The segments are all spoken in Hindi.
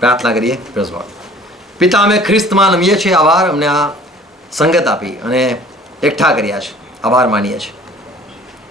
પ્રાર્થના કરીએ. Praise God. પિતા, અમે ખ્રિસ્તમાં નમીએ છીએ. આભાર અમને આ સંગત આપી અને એકઠા કર્યા છે. આભાર માનીએ છીએ.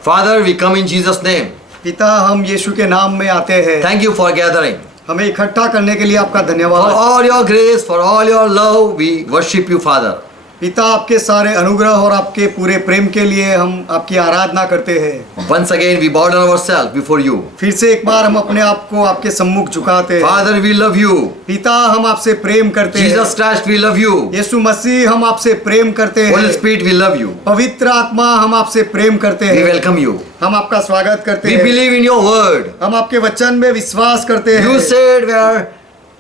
Father, we come in Jesus name. पिता, हम यीशु के नाम में आते हैं. Thank you for gathering. हमें इकट्ठा करने के लिए आपका For धन्यवाद. all your grace, for all your love, we worship you, Father. पिता, आपके सारे अनुग्रह और आपके पूरे प्रेम के लिए हम आपकी आराधना करते हैं. Once again, we bow down ourselves before you. फिर से एक बार हम अपने आप को आपके सम्मुख झुकाते हैं. Father, we love you. पिता, हम आपसे प्रेम करते हैं. Jesus Christ, we love you. यीशु मसीह, हम आपसे प्रेम करते Holy हैं. Spirit, we love you. पवित्र आत्मा, हम आपसे प्रेम करते We हैं. welcome you. हम आपका स्वागत करते We हैं. believe in your word. हम आपके वचन में विश्वास करते हैं. You said, where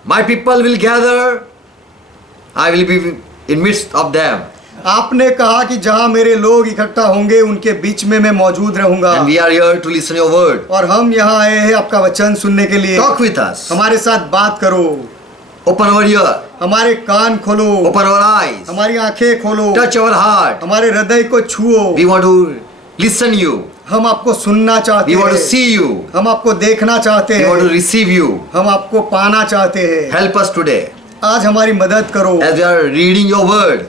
my people will gather, I will be in midst of them. आपने कहा कि जहाँ मेरे लोग इकट्ठा होंगे उनके बीच में मैं मौजूद रहूंगा. And we are here to listen your word. और हम यहाँ आए हैं आपका वचन सुनने के लिए. Talk with us. हमारे साथ बात करो. Open our ear. हमारे कान खोलो. Open our eyes. हमारी आंखें खोलो. Touch our heart. हमारे हृदय को छुओ. We want to listen you. हम आपको सुनना चाहते We want to हैं. see you. हम आपको देखना चाहते We want to हैं. receive you. हम आपको पाना चाहते हैं. Help us today आज हमारी मदद करो. as we are reading your word.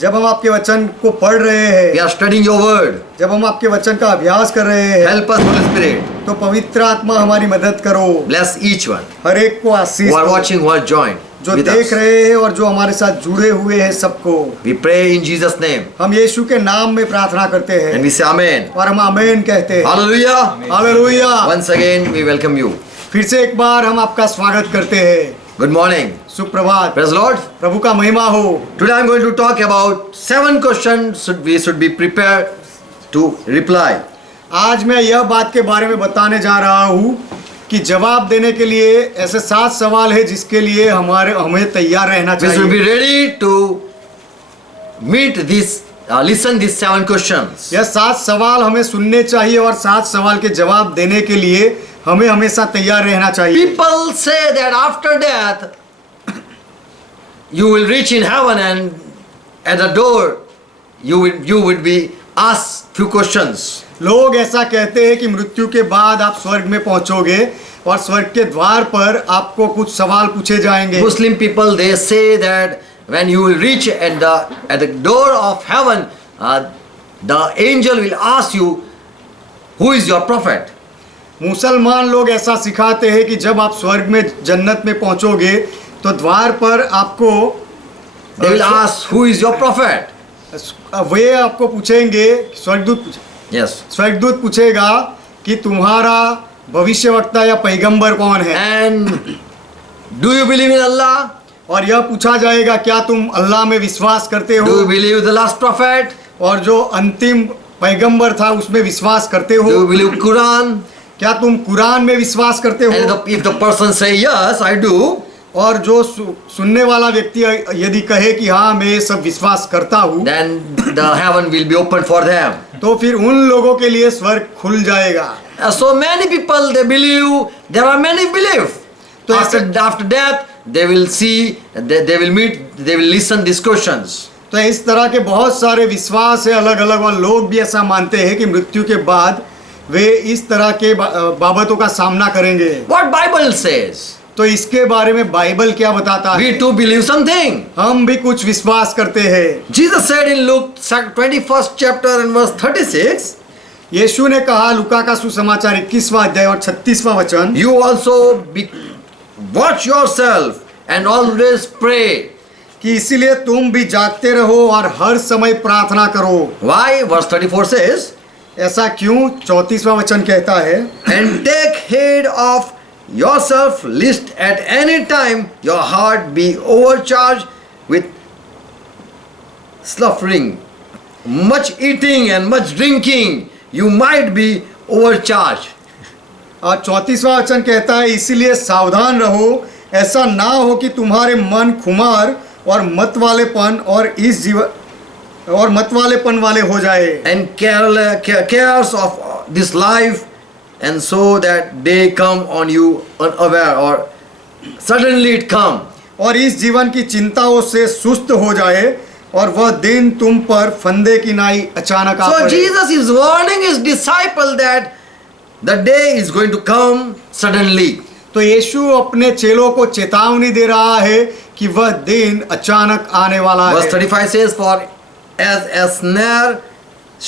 जब हम आपके वचन को पढ़ रहे We हैं, are studying your word. जब हम आपके वचन का अभ्यास कर रहे हैं, Help us, Holy Spirit. तो पवित्र आत्मा हमारी मदद करो. Bless each one हर एक को आशीष who are दो. watching, who are joined जो with देख us. रहे हैं और जो हमारे साथ जुड़े हुए हैं सबको We pray in Jesus' name हम यीशु के नाम में प्रार्थना करते and हैं we say Amen. और हम आमीन कहते हैं. Hallelujah. Hallelujah. Once again, we welcome you. फिर से एक बार हम आपका स्वागत करते हैं. Good morning. सुप्रभात. Praise the Lord. प्रभु का महिमा हो. Today I'm going to talk about 7 questions we should be prepared to reply. आज मैं यह बात के बारे में बताने जा रहा हूँ कि जवाब देने के लिए ऐसे 7 सवाल है जिसके लिए हमें तैयार रहना We should be चाहिए. ready to meet this, listen these 7 questions. यह 7 सवाल हमें सुनने चाहिए और 7 सवाल के जवाब देने के लिए हमें हमेशा तैयार रहना चाहिए. People say that after death you will reach in heaven and at the door you would be asked few questions. लोग ऐसा कहते हैं कि मृत्यु के बाद आप स्वर्ग में पहुंचोगे और स्वर्ग के द्वार पर आपको कुछ सवाल पूछे जाएंगे. Muslim people, they say that when you will reach at the door of heaven, the angel will ask you, who is your prophet? मुसलमान लोग ऐसा सिखाते हैं कि जब आप स्वर्ग में जन्नत में पहुंचोगे तो द्वार पर आपको They will ask, who is your prophet? वे आपको पूछेंगे, Yes. स्वर्गदूत पूछेगा कि तुम्हारा भविष्यवक्ता या पैगंबर कौन है. And do you believe in Allah? और यह पूछा जाएगा क्या तुम अल्लाह में विश्वास करते Do you हो believe the last prophet? और जो अंतिम पैगंबर था उसमें विश्वास करते Do you हो. believe Quran? क्या तुम कुरान में विश्वास करते And हो. if the person say yes, I do, और जो सुनने वाला व्यक्ति यदि कहे कि हाँ मैं ये सब विश्वास करता हूँ, then the heaven will be open for them. तो फिर उन लोगों के लिए स्वर्ग खुल जाएगा. So many people they believe. There are many believe. तो After death, they will see, they will meet, they will listen these questions. तो इस तरह के बहुत सारे विश्वास है अलग अलग और लोग भी ऐसा मानते हैं कि मृत्यु के बाद वे इस तरह के बाबतों का सामना करेंगे. What Bible says? तो इसके बारे में बाइबल क्या बताता है. We too believe something. हम भी कुछ विश्वास करते हैं. Jesus said in Luke 21st chapter and verse 36, यीशु ने कहा लूका का सुसमाचार 21वां अध्याय और 36वां वचन, you also watch yourself and always pray. कि इसीलिए तुम भी जागते रहो और हर समय प्रार्थना करो. Why? Verse 34 says, ऐसा क्यों. 34वां वचन कहता है, and take heed of yourself lest at any time your heart be overcharged with suffering, much eating and much drinking, you might be overcharged. और 34वां वचन कहता है इसीलिए सावधान रहो, ऐसा ना हो कि तुम्हारे मन खुमार और मतवालेपन वाले हो जाए. And cares of this life, and so that day come on you unaware or suddenly it come. और इस जीवन की चिंताओं से सुस्त हो जाए और वह दिन तुम पर फंदे की नाई अचानक आ So पड़े. Jesus is warning his disciple that the day is going to come suddenly. तो यीशु अपने चेलों को चेतावनी दे रहा है कि वह दिन अचानक आने वाला Verse है। 35 says, "For as a snare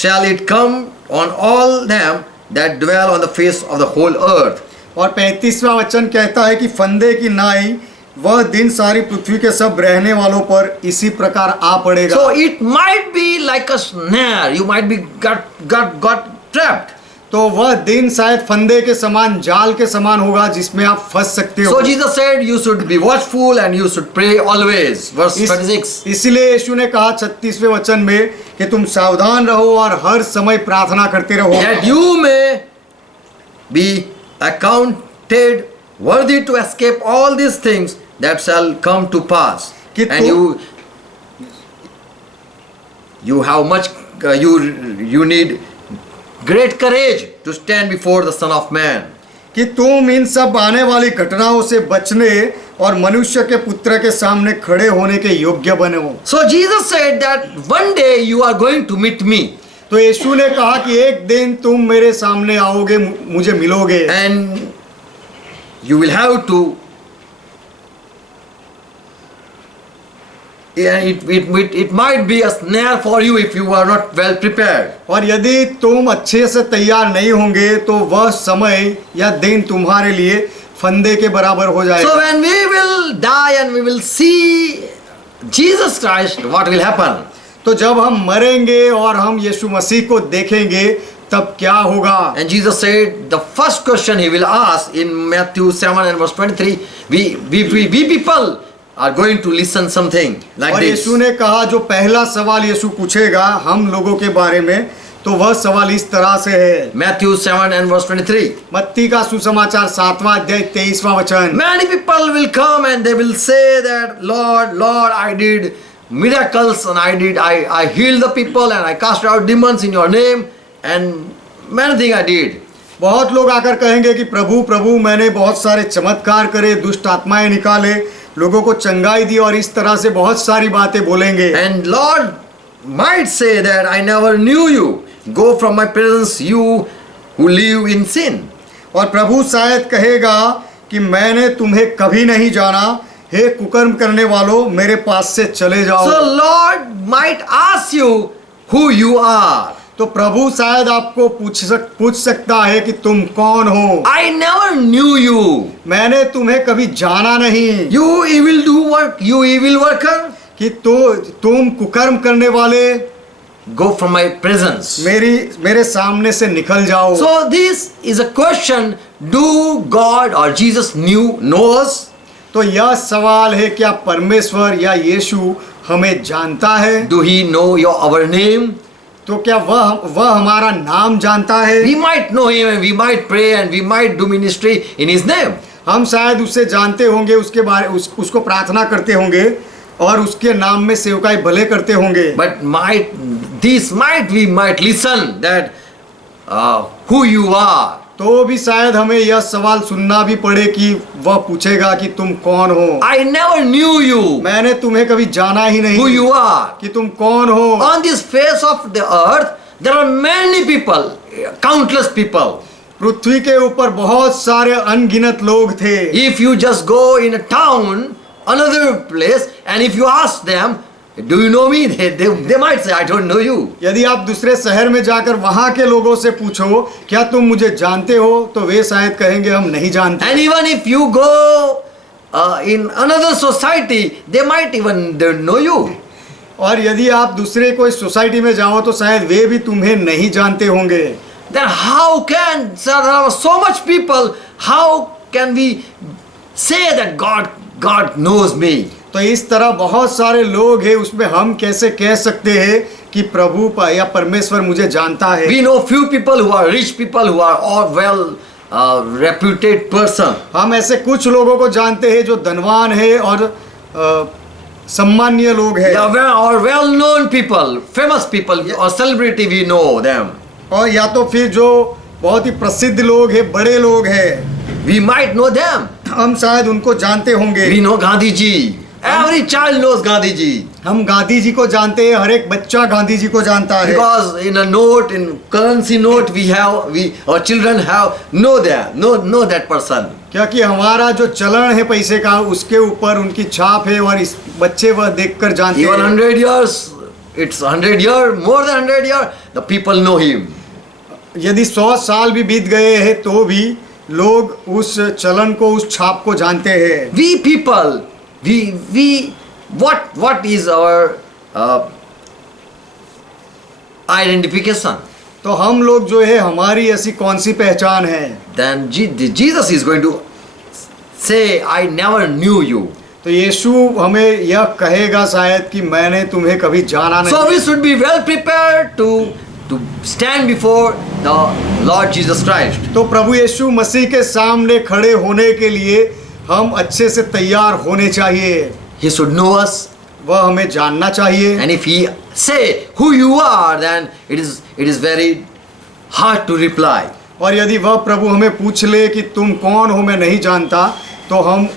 shall it come on all them that dwell on the face of the whole earth." और 35वां वचन कहता है कि फंदे की नाई वह दिन सारी पृथ्वी के सब रहने वालों पर इसी प्रकार आ पड़ेगा। So it might be like a snare. You might be got trapped. तो वह दिन शायद फंदे के समान, जाल के समान होगा जिसमें आप फंस सकते हो। So Jesus said, "You should be watchful and you should pray always." Verse 36. इसलिए यीशु ने कहा 36वें वचन में कि तुम सावधान रहो और हर समय प्रार्थना करते रहो, That you may be accounted worthy to escape all these things that shall come to pass. कि And you have much you need great courage to stand before the Son of Man. कि तुम इन सब आने वाली घटनाओं से बचने और मनुष्य के पुत्र के सामने खड़े होने के योग्य बनो। So Jesus said that one day you are going to meet me, तो यीशु ने कहा कि एक दिन तुम मेरे सामने आओगे, मुझे मिलोगे, and you will have to. Yeah, it might be a snare for you if you are not well prepared. और यदि तुम अच्छे से तैयार नहीं होंगे तो वह समय या दिन तुम्हारे लिए फंदे के बराबर हो So जाएगा। when we will die and we will see Jesus Christ, what will happen? तो जब हम मरेंगे और हम यीशु मसीह को देखेंगे तब क्या होगा? And Jesus said, the first question he will ask in Matthew 7 and verse 23, we people are going to listen something like और this. यीशु ने कहा जो पहला सवाल यीशु पूछेगा हम लोगों के बारे में, तो वह सवाल इस तरह से है। Matthew 7 and verse 23. मत्ती का सुसमाचार 7वां अध्याय 23वां वचन। Many people will come and they will say that, Lord, Lord, I did miracles and I healed the people and I cast out demons in your name and many things I did. बहुत लोग आकर कहेंगे कि प्रभु प्रभु मैंने बहुत सारे चमत्कार करे, दुष्ट आत्माएं निकाले, लोगों को चंगाई दी और इस तरह से बहुत सारी बातें बोलेंगे। And Lord might say that I never knew you. Go from my presence, you who live in sin. और प्रभु शायद कहेगा कि मैंने तुम्हें कभी नहीं जाना, हे कुकर्म करने वालों मेरे पास से चले जाओ। So Lord might ask you who you are. तो प्रभु शायद आपको पूछ सकता है कि तुम कौन हो। I never knew you. मैंने तुम्हें कभी जाना नहीं। You evil worker. कि तुम कुकर्म करने वाले, Go from my presence. मेरे सामने से निकल जाओ। So this is a question, do God or Jesus knows? तो यह सवाल है क्या परमेश्वर या यीशु हमें जानता है? Do he know our name? तो क्या वह हमारा नाम जानता है? We might know him and we might pray and we might do ministry in his name. हम शायद उससे जानते होंगे, उसको प्रार्थना करते होंगे और उसके नाम में सेवकाई भले करते होंगे। But we might listen that who you are. तो भी शायद हमें यह सवाल सुनना भी पड़े कि वह पूछेगा कि तुम कौन हो। I never knew you. मैंने तुम्हें कभी जाना ही नहीं। Who you are. कि तुम कौन हो। On this face of the earth there are many people, countless people. पृथ्वी के ऊपर बहुत सारे अनगिनत लोग थे। If you just go in a town, another place, and if you ask them, do you know me? They might say, I don't know you. यदि आप दूसरे शहर में जाकर वहां के लोगों से पूछो क्या तुम मुझे जानते हो, तो वे शायद कहेंगे हम नहीं जानते। And even if you go in another society, they might even don't know you. और यदि आप दूसरे कोई सोसाइटी में जाओ तो शायद वे भी तुम्हें नहीं जानते होंगे। Then how can there are so much people? How can we say that God knows me? तो इस तरह बहुत सारे लोग हैं, उसमें हम कैसे कह सकते हैं कि प्रभु या परमेश्वर मुझे जानता है। We know few people who are rich people who are all well reputed person. हम ऐसे कुछ लोगों को जानते हैं जो धनवान है और सम्मानीय लोग हैं। Or well known people, famous people or celebrity, we know them. और या तो फिर जो बहुत ही प्रसिद्ध लोग हैं, बड़े लोग हैं, We might know them. हम शायद उनको जानते होंगे। We know Gandhi ji. Every child knows Gandhi ji. हम गांधी जी को जानते हैं, हर एक बच्चा गांधी जी को जानता है। Because in a note, in currency note, our children know that person. क्योंकि हमारा जो चलन है पैसे का उसके ऊपर उनकी छाप है और इस बच्चे वह देखकर जानते Even हैं 100 years, it's 100 year, more than 100 year, the people know him. यदि 100 साल भी बीत गए हैं तो भी लोग उस चलन को उस छाप को जानते हैं। We people, what is our identification? तो हम लोग जो है हमारी ऐसी कौन सी पहचान है? Then Jesus is going to say, I never knew you. तो यीशु हमें यह कहेगा शायद कि मैंने तुम्हें कभी जाना So नहीं। we should be well prepared to stand before the Lord Jesus Christ. तो प्रभु यीशु मसीह के सामने खड़े होने के लिए हम अच्छे से तैयार होने चाहिए। He should know us. वह हमें जानना चाहिए। And if he say who you are, then it is very hard to reply. और यदि वह प्रभु हमें पूछ ले कि तुम कौन हो मैं नहीं जानता, तो हम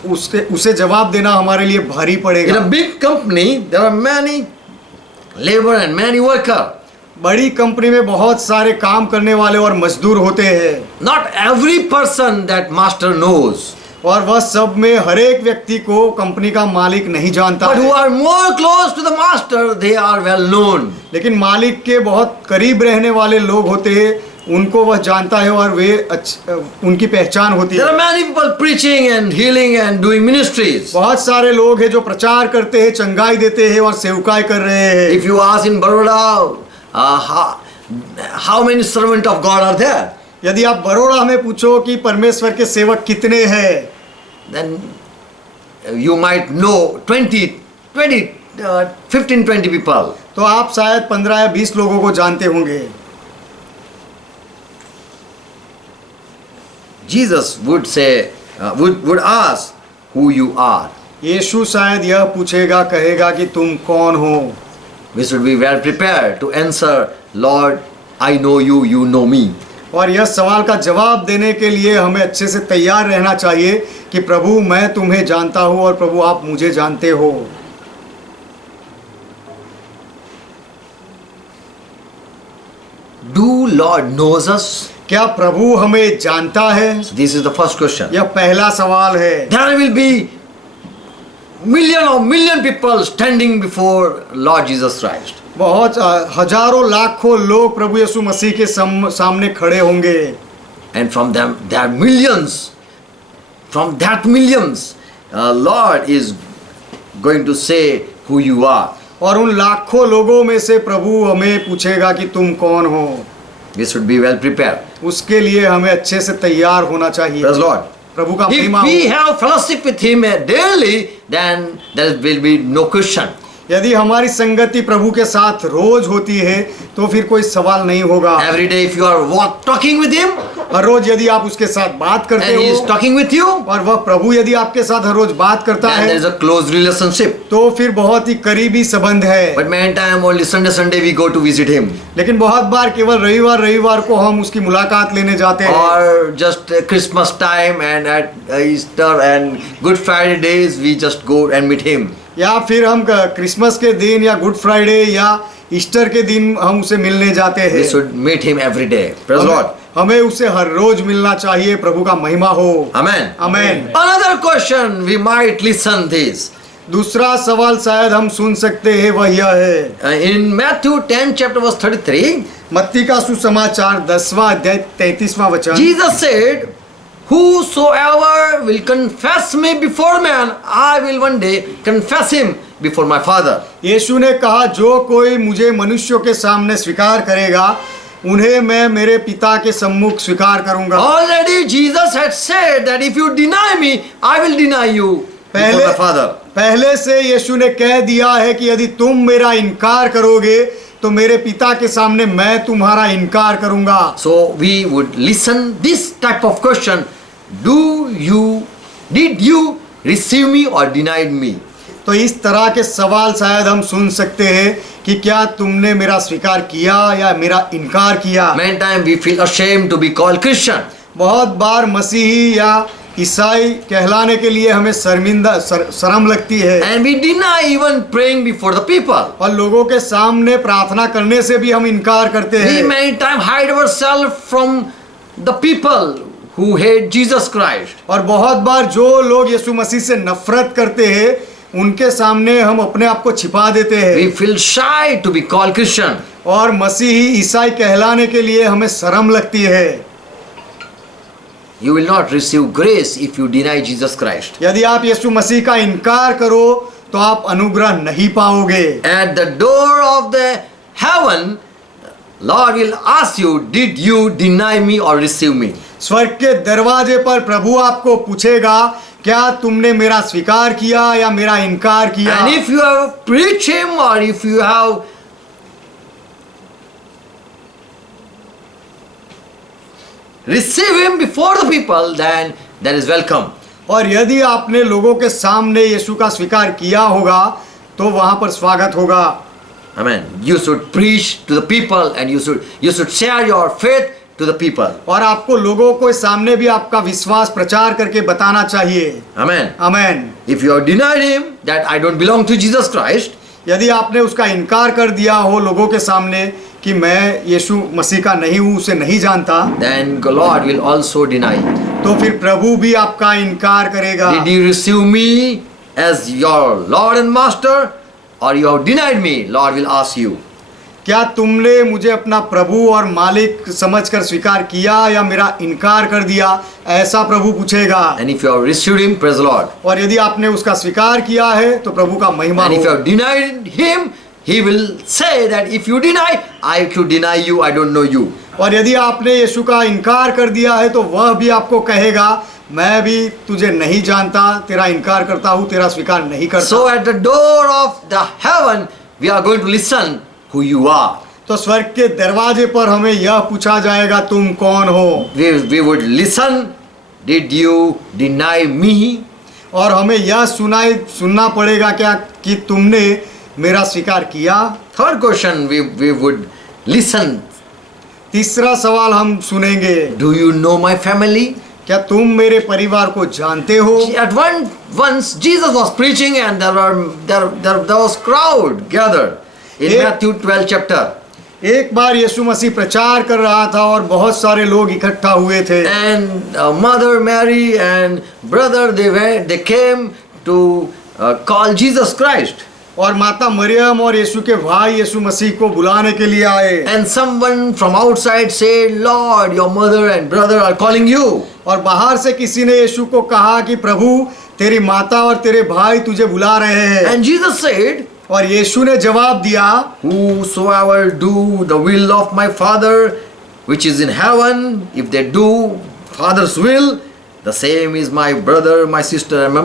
उसे जवाब देना हमारे लिए भारी In पड़ेगा। a big company, there are many labor and many worker. बड़ी कंपनी में बहुत सारे काम करने वाले और मजदूर होते हैं Not every person that master knows, और वह सब में हर एक व्यक्ति को कंपनी का मालिक नहीं जानता but who है। are more close to the master, they are well known. लेकिन मालिक के बहुत करीब रहने वाले लोग होते हैं, उनको वह जानता है और वे उनकी पहचान होती There है। are many people preaching and healing and doing ministries. बहुत सारे लोग हैं जो प्रचार करते हैं, चंगाई देते हैं और सेवकाई कर रहे हैं। If you ask in Baroda, how many servants of God are there? यदि आप बड़ौदा में पूछो कि परमेश्वर के सेवक कितने हैं, Then you might know 15-20 people. तो आप शायद 15 या 20 लोगों को जानते होंगे। Jesus would say, would ask who you are. यीशु शायद यह पूछेगा, कहेगा कि तुम कौन हो। We should be well prepared to answer, Lord, I know you, you know me. और यह सवाल का जवाब देने के लिए हमें अच्छे से तैयार रहना चाहिए कि प्रभु मैं तुम्हें जानता हूँ और प्रभु आप मुझे जानते हो। Do Lord knows us? क्या प्रभु हमें जानता है? This is the first question. यह पहला सवाल है। There will be million people standing before Lord Jesus Christ. बहुत हजारों लाखों लोग प्रभु यीशु मसीह के सामने खड़े होंगे। And from them, there are millions. From that millions, Lord is going to say who you are. और उन लाखों लोगों में से प्रभु हमें पूछेगा कि तुम कौन हो। We should be well prepared. उसके लिए हमें अच्छे से तैयार होना चाहिए। Praise Lord. प्रभु का If महिमा we हो। have fellowship with Him daily, then there will be no question. यदि हमारी संगति प्रभु के साथ रोज होती है तो फिर कोई सवाल नहीं होगा। Every day, if you are talking with Him, हर रोज यदि आप उसके साथ बात करते and He is हो talking with you, और वह प्रभु यदि आपके साथ हर रोज बात करता then there is है a close relationship. तो फिर बहुत ही करीबी संबंध है। But many times only Sunday we go to visit Him, लेकिन बहुत बार केवल रविवार को हम उसकी मुलाकात लेने जाते हैं or just Christmas time and at Easter and Good Friday days we just go and meet Him. या फिर हम क्रिसमस के दिन या गुड फ्राइडे या ईस्टर के दिन हम उसे मिलने जाते We हैं। should meet Him every day. Praise Lord. हमें उसे हर रोज मिलना चाहिए। प्रभु का महिमा हो। Amen. Amen. Another question we might listen this. दूसरा सवाल शायद हम सुन सकते हैं, वह यह है In Matthew 10 chapter verse 33, मत्ती का सुसमाचार 10वां अध्याय 33वां वचन। Jesus said, whosoever will confess me before man, I will one day confess him before my Father. यीशु ने कहा, जो कोई मुझे मनुष्यों के सामने स्वीकार करेगा उन्हें मैं मेरे पिता के सम्मुख स्वीकार करूंगा। Already Jesus had said that if you deny me, I will deny you before my Father. पहले से यीशु ने कह दिया है कि यदि तुम मेरा इनकार करोगे तो मेरे पिता के सामने मैं तुम्हारा इनकार करूंगा। So we would listen this type of question, did you receive me or denied me? तो इस तरह के सवाल शायद हम सुन सकते हैं कि क्या तुमने मेरा स्वीकार किया या मेरा इनकार किया। Many times we feel ashamed to be called Christian. बहुत बार मसीही या ईसाई कहलाने के लिए हमें शर्म लगती है And we deny even praying before the people. और लोगों के सामने प्रार्थना करने से भी हम इनकार करते We हैं। many times hide ourselves from the people who hate Jesus Christ. और बहुत बार जो लोग यीशु मसीह से नफरत करते हैं उनके सामने हम अपने आप को छिपा देते हैं We feel shy to be called Christian. और मसीही ईसाई कहलाने के लिए हमें शर्म लगती है। You will not receive grace if you deny Jesus Christ. यदि आप यीशु मसीह का इनकार करो तो आप अनुग्रह नहीं पाओगे। At the door of the heaven, Lord will ask you, did you deny me or receive me? स्वर्ग के दरवाजे पर प्रभु आपको पूछेगा, क्या तुमने मेरा स्वीकार किया या मेरा इनकार किया? And if you have preached him or if you have received him before the people, then that is welcome. और यदि आपने लोगों के सामने यीशु का स्वीकार किया होगा तो वहां पर स्वागत होगा। Amen. You should preach to the people and you should share your faith to the people. और आपको लोगों को सामने भी आपका विश्वास प्रचार करके बताना चाहिए। Amen. Amen. If you have denied him that I don't belong to Jesus Christ, यदि आपने उसका इनकार कर दिया हो लोगों के सामने कि मैं यीशु मसीह का नहीं हूँ, उसे नहीं जानता, then Lord will also deny it. तो फिर प्रभु भी आपका इनकार करेगा। Did you receive me as your Lord and Master or you have denied me? Lord will ask you. क्या तुमने मुझे अपना प्रभु और मालिक समझकर स्वीकार किया या मेरा इनकार कर दिया, ऐसा प्रभु पूछेगा। And if you have received him, praise the Lord. और यदि आपने उसका स्वीकार किया है तो प्रभु का महिमा And if you हो। have denied him, he will say that if you deny, I should deny you, I don't know you. और यदि आपने यीशु का इनकार कर दिया है तो वह भी आपको कहेगा, मैं भी तुझे नहीं जानता, तेरा इनकार करता हूँ, तेरा स्वीकार नहीं करता। So at the door of the heaven, we are going to listen who you are. तो स्वर्ग के दरवाजे पर हमें यह पूछा जाएगा, तुम कौन हो? We would listen, did you deny me? और हमें यह सुनना पड़ेगा क्या कि तुमने मेरा स्वीकार किया? Third question, we would listen. तीसरा सवाल हम सुनेंगे, Do you know my family? क्या तुम मेरे परिवार को जानते हो? At once Jesus was preaching and there was crowd gathered in Yeah. Matthew 12 chapter. एक बार यीशु मसीह प्रचार कर रहा था और बहुत सारे लोग इकट्ठा हुए थे। And Mother Mary and brother they came to call Jesus Christ. और माता मरियम और यीशु के भाई यीशु मसीह को बुलाने के लिए आए। And someone from outside said, Lord, your mother and brother are calling you. और बाहर से किसी ने यीशु को कहा कि प्रभु, तेरी माता और तेरे भाई तुझे बुला रहे हैं। And Jesus said, और यीशु ने जवाब दिया, whosoever do the will of my Father which is in heaven, if they do Father's will, the same is my brother, my sister and my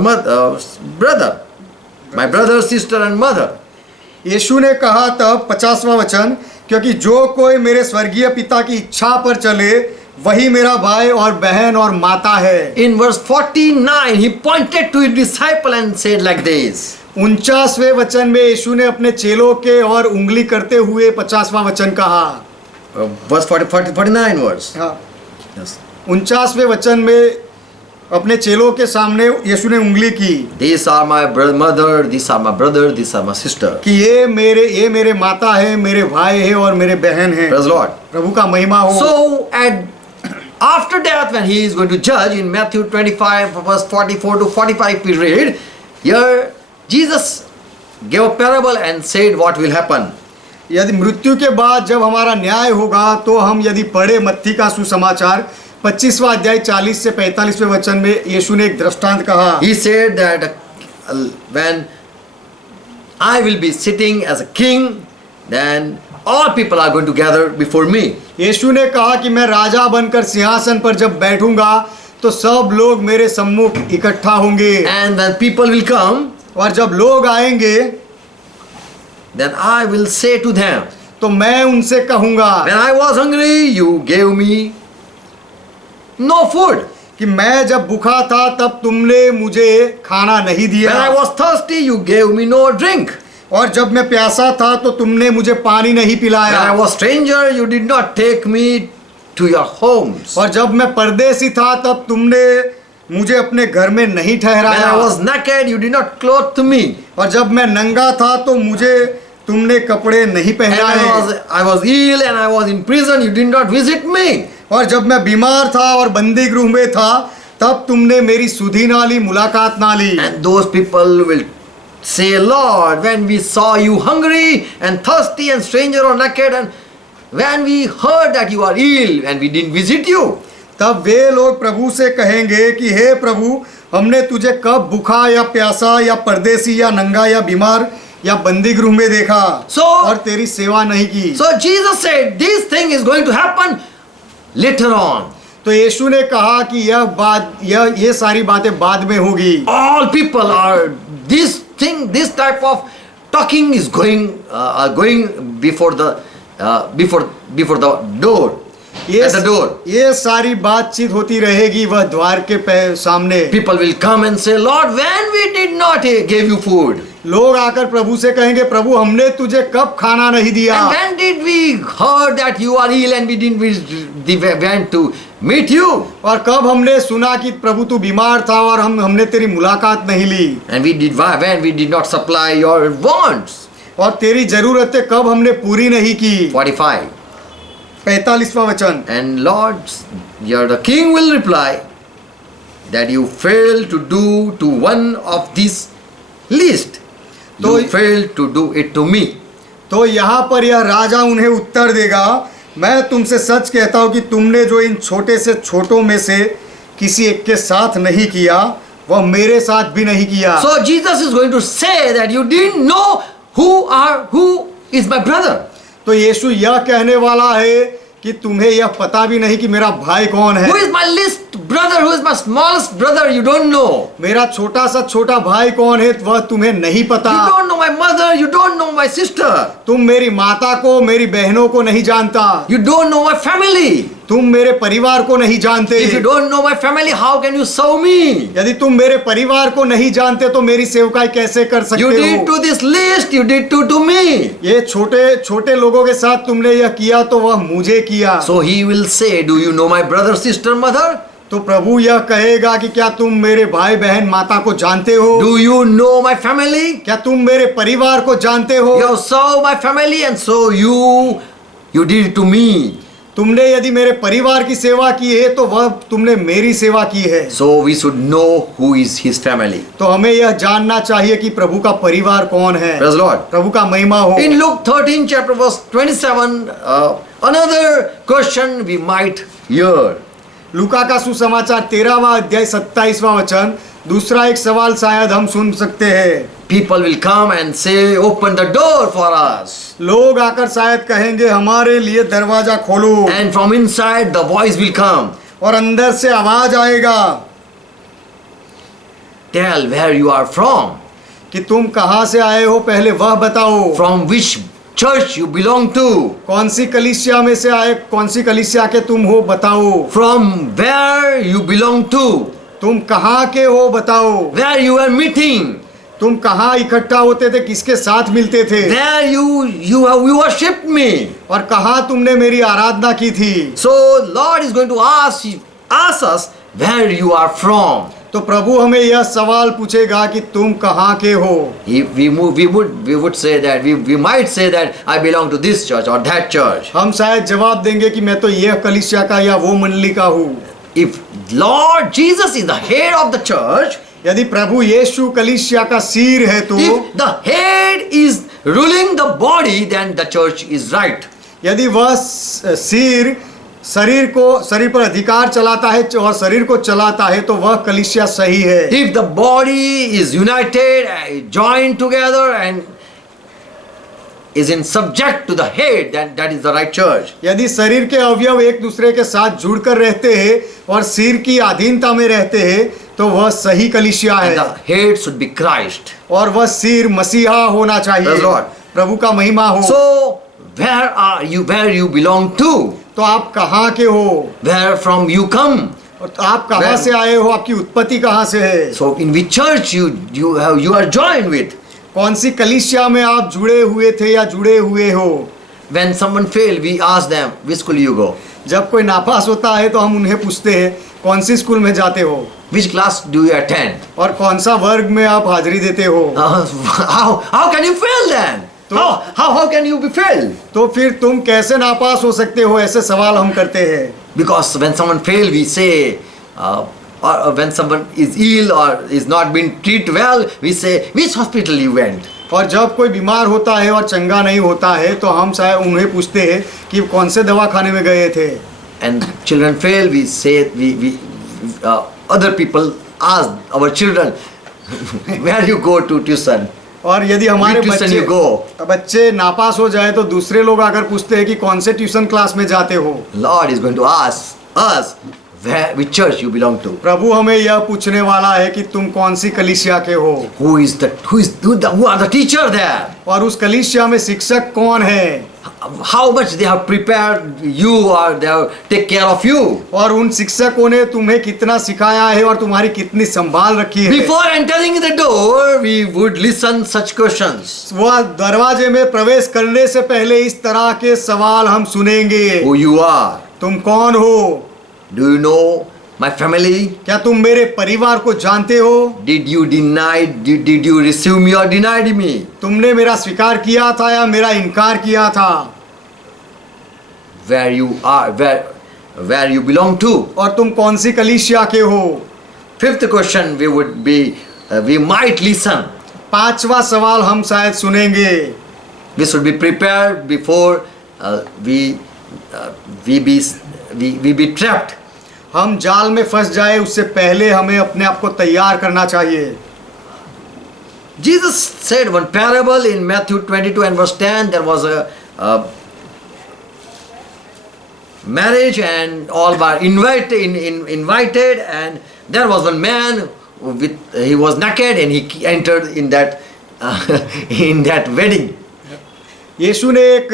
brother. My brother, sister and mother. यीशु ने कहा तब 50वां वचन, क्योंकि जो कोई मेरे स्वर्गीय पिता की इच्छा पर चले वही मेरा भाई और बहन और माता है। In verse 49, he pointed to his disciple and said like this. 49वें वचन में यीशु ने अपने चेलों के और उंगली करते हुए 50वां वचन कहा। Verse 49 verse. हाँ, Yes. 49वें वचन में अपने चेलों के सामने यीशु ने उंगली की These are my mother, these are my brother, these are my sister. कि ये मेरे माता है, मेरे भाई है और मेरे बहन है। Praise the Lord. प्रभु का महिमा हो। So after that, when he is going to judge in Matthew 25 verse 44 to 45, we read here Jesus gave a parable and said what will happen. यदि मृत्यु के बाद जब हमारा न्याय होगा तो हम यदि पढ़े मत्ती का सुसमाचार 25वां अध्याय 40 से 45वें वचन में यीशु ने एक दृष्टांत कहा। He said that when I will be sitting as a king, then all people are going to gather before me. यीशु ने कहा कि मैं राजा बनकर सिंहासन पर जब बैठूंगा तो सब लोग मेरे सम्मुख इकट्ठा होंगे। And when people will come, और जब लोग आएंगे then I will say to them, तो मैं उनसे कहूंगा, when I was hungry, you gave me no food. कि मैं जब भूखा था तब तुमने मुझे खाना नहीं दिया। When I was thirsty, you gave me no drink. और जब मैं प्यासा था तो तुमने मुझे पानी नहीं पिलाया। When I was stranger, you did not take me to your homes. और जब मैं परदेसी था तब तुमने मुझे अपने घर में नहीं When ठहराया। I was naked, you did not clothe me. और जब मैं नंगा था तो मुझे तुमने कपड़े नहीं And पहनाए। I was ill and I was in prison, you did not visit me. और जब मैं बीमार था और बंदी गृह में था, तब तुमने मेरी सुधि ना ली, मुलाकात ना ली। And those people will say, Lord, when we saw you hungry and thirsty and stranger or naked, and when we heard that you are ill and we didn't visit you. तब वे लोग प्रभु से कहेंगे कि हे प्रभु, हमने तुझे कब भूखा या प्यासा या परदेसी या नंगा या बीमार या बंदी गृह में देखा और तेरी सेवा नहीं की। So Jesus said, this thing is going to happen later on. तो यीशु ने कहा कि ये सारी बातें बाद में होगी। All people are, this thing, this type of talking is going before the door. At the door. ये सारी बातचीत होती रहेगी वह द्वार के सामने। People will come and say, Lord, when we did not give you food. लोग आकर प्रभु से कहेंगे, प्रभु हमने तुझे कब खाना नहीं दिया? And when did we heard that you are ill and we didn't went to meet you? और कब हमने सुना कि प्रभु तू बीमार था और हमने तेरी मुलाकात नहीं ली? And when we did not supply your wants. और तेरी जरूरतें कब हमने पूरी नहीं की? 45. 45वां वचन। And Lord, the king will reply that you failed to do to one of these least. You failed to do it to me. तो यहाँ पर यह राजा उन्हें उत्तर देगा, मैं तुमसे सच कहता हूँ कि तुमने जो इन छोटे से छोटों में से किसी एक के साथ नहीं किया, वह मेरे साथ भी नहीं किया। So Jesus is going to say that you didn't know who is my brother. तो यीशु यह कहने वाला है कि तुम्हें यह पता भी नहीं कि मेरा भाई कौन है। Who is my least brother? Who is my smallest brother? You don't know. मेरा छोटा सा छोटा भाई कौन है वह तुम्हें नहीं पता। You don't know my mother. You don't know my sister. तुम मेरी माता को, मेरी बहनों को नहीं जानता। You don't know my family. तुम मेरे परिवार को नहीं जानते। If you don't know my family, how can you serve me? यदि तुम मेरे परिवार को नहीं जानते तो मेरी सेवकाई कैसे कर सकते हो? You did to this least, you did to me. ये छोटे छोटे लोगों के साथ तुमने यह किया तो वह मुझे किया। So he will say, do you know my brother, sister, mother? तो प्रभु यह कहेगा कि क्या तुम मेरे भाई बहन माता को जानते हो? Do you know my family? क्या तुम मेरे परिवार को जानते हो? You serve my family and so you did to me. तुमने यदि मेरे परिवार की सेवा की है तो वह तुमने मेरी सेवा की है। So we should know who is his family. तो हमें यह जानना चाहिए कि प्रभु का परिवार कौन है। Praise Lord. प्रभु का महिमा हो। In Luke 13 chapter verse 27, another question we might hear. लूका का सुसमाचार 13वां अध्याय 27वां वचन, दूसरा एक सवाल शायद हम सुन सकते हैं। People will come and say, open the door for us. लोग आकर शायद कहेंगे हमारे लिए दरवाजा खोलो। And from inside the voice will come. और अंदर से आवाज आएगा, Tell where you are from. कि तुम कहां से आए हो पहले वह बताओ। From which church you belong to. कौन सी कलीसिया में से आए, कौन सी कलीसिया के तुम हो बताओ। From where you belong to. तुम कहां के हो बताओ। Where you are meeting. तुम कहां इकट्ठा होते थे, किसके साथ मिलते थे। Where you worshipped me. और कहां तुमने मेरी आराधना की थी। So Lord is going to ask us where you are from. तो प्रभु हमें यह सवाल पूछेगा कि तुम कहां के हो। We would say that we might say that I belong to this church or that church. हम शायद जवाब देंगे कि मैं तो यह कलीसिया का या वो मंडली का हूँ। If Lord Jesus is the head of the church, यदि प्रभु यीशु कलीसिया का सिर है तो, if the head is ruling the body, then the church is right. यदि वह सिर शरीर पर अधिकार चलाता है और शरीर को चलाता है तो वह कलीसिया सही है। If the body is united, joined together and is in subject to the head, then that is the right church. यदि शरीर के अवयव एक दूसरे के साथ जुड़कर रहते हैं और सिर की अधीनता में रहते हैं तो वह सही कलीसिया है। And the head should be Christ. और वह सिर मसीहा होना चाहिए। Praise Lord. प्रभु का महिमा हो। So where are you? Where you belong to? तो आप कहाँ के हो? Where from you come? और आप कहाँ से आए हो? आपकी उत्पत्ति कहाँ से है? So in which church you are joined with? कौन सी कलीसिया में आप जुड़े हुए थे या जुड़े हुए हो? When someone fail, we ask them, which school you go? जब कोई नापास होता है तो हम उन्हें पूछते हैं कौन सी स्कूल में जाते हो? Which class do you attend? और कौन सा वर्ग में आप हाजिरी देते हो? How can you fail then? How can you be fail? तो फिर तुम कैसे नापास हो सकते हो? ऐसे सवाल हम करते हैं। Because when someone fail, we say, or when someone is ill or is not being treated well, we say, which hospital you went? और जब कोई बीमार होता है और चंगा नहीं होता है तो हम शायद उन्हें पूछते हैं कि कौन से दवाखाने में गए थे. And children fail, we say, other people ask our children, where you go to tuition? और यदि हमारे Which tuition you go? बच्चे नापास हो जाए तो दूसरे लोग आकर पूछते हैं कि कौन से ट्यूशन क्लास में जाते हो. Lord is going to ask us, which church you belong to? प्रभु हमें यह पूछने वाला है कि तुम कौन सी कलीसिया के हो. Who are the teacher there? और उस कलीसिया में शिक्षक कौन है. How much they have prepared you or they have take care of you? और उन शिक्षकों ने तुम्हें कितना सिखाया है और तुम्हारी कितनी संभाल रखी है. Before entering the door, we would listen such questions. वह दरवाजे में प्रवेश करने से पहले इस तरह के सवाल हम सुनेंगे. Who you are? तुम कौन हो. Do you know my family? क्या तुम मेरे परिवार को जानते हो. Did you deny? Did you receive me or denied me? तुमने मेरा स्वीकार किया था या मेरा इनकार किया था. Where you are, where you belong to? और तुम कौन सी कलीसिया के हो. Fifth question we might listen. पांचवा सवाल हम शायद सुनेंगे. We should be prepared before we be trapped. हम जाल में फंस जाए उससे पहले हमें अपने आप को तैयार करना चाहिए. Jesus said one parable in Matthew 22 and verse 10. There was a marriage and all were invited, and there was one man he was naked and he entered in that in that wedding. यीशु ने एक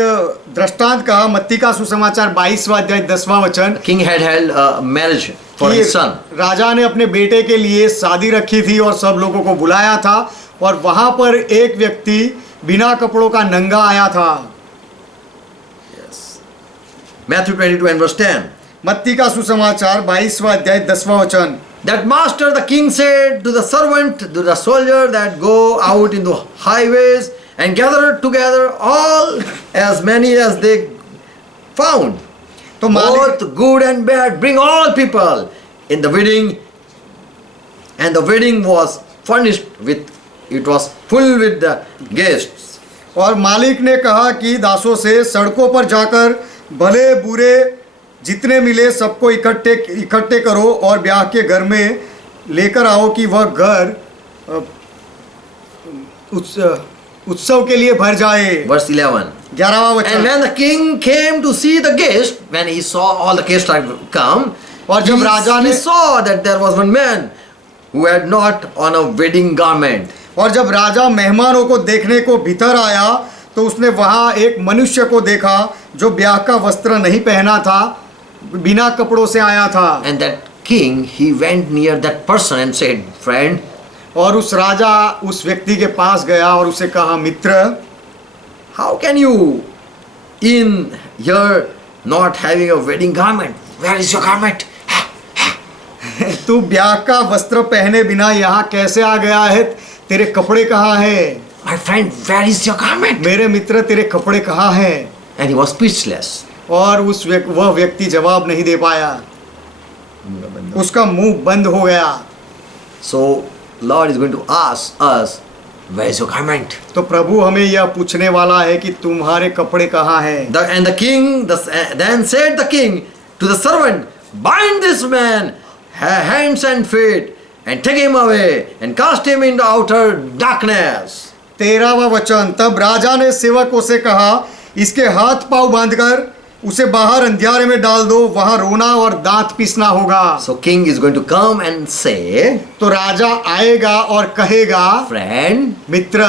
दृष्टांत कहा. मत्ती का सुसमाचार 22वां अध्याय 10वां वचन. King had held a marriage for कि his son. राजा ने अपने बेटे के लिए शादी रखी थी और सब लोगों को बुलाया था और वहां पर एक व्यक्ति बिना कपड़ों का नंगा आया था. Matthew 22 and verse 10. मत्ती का सुसमाचार 22वां अध्याय 10वां वचन. That master the king said to the servant, to the soldier, that go out in the highways and gather together all as many as they found. तो मालिक Both good and bad, bring all people in the wedding. And the wedding was furnished with, it was full with the guests. और मालिक ने कहा कि दासों से सड़कों पर जाकर भले बुरे जितने मिले सबको इकट्ठे करो और ब्याह के घर में लेकर आओ कि वह घर उत्सव के लिए भर जाए. Verse 11. 11वां And वचन. when the king came to see the guest, when he saw all the guests had come, और जब राजा he ने saw that there was one man who had not on a wedding garment. और जब राजा मेहमानों को देखने को भीतर आया तो उसने वहाँ एक मनुष्य को देखा जो ब्याह का वस्त्र नहीं पहना था, बिना कपड़ों से आया था. And that king, he went near that person and said, friend, और उस राजा उस व्यक्ति के पास गया और उसे कहा, मित्र, how can you in here not having a wedding garment? Where is your garment? तू ब्याह का वस्त्र पहने बिना यहाँ कैसे आ गया है. तेरे कपड़े कहाँ है. My friend, where is your garment? मेरे मित्र, तेरे कपड़े कहाँ है. And he was speechless. और वह व्यक्ति जवाब नहीं दे पाया. उसका मुंह बंद हो गया. So Lord is going to ask us, where is your garment? तो प्रभु हमें यह पूछने वाला है कि तुम्हारे कपड़े कहाँ हैं. And the king, then said the king to the servant, bind this man hands and feet and take him away and cast him into outer darkness. 13वां वचन. तब राजा ने सेवकों से कहा, इसके हाथ पांव बांधकर उसे बाहर अंधियारे में डाल दो, वहां रोना और दांत पीसना होगा. So king is going to come and say, तो राजा आएगा और कहेगा, friend, Mitra,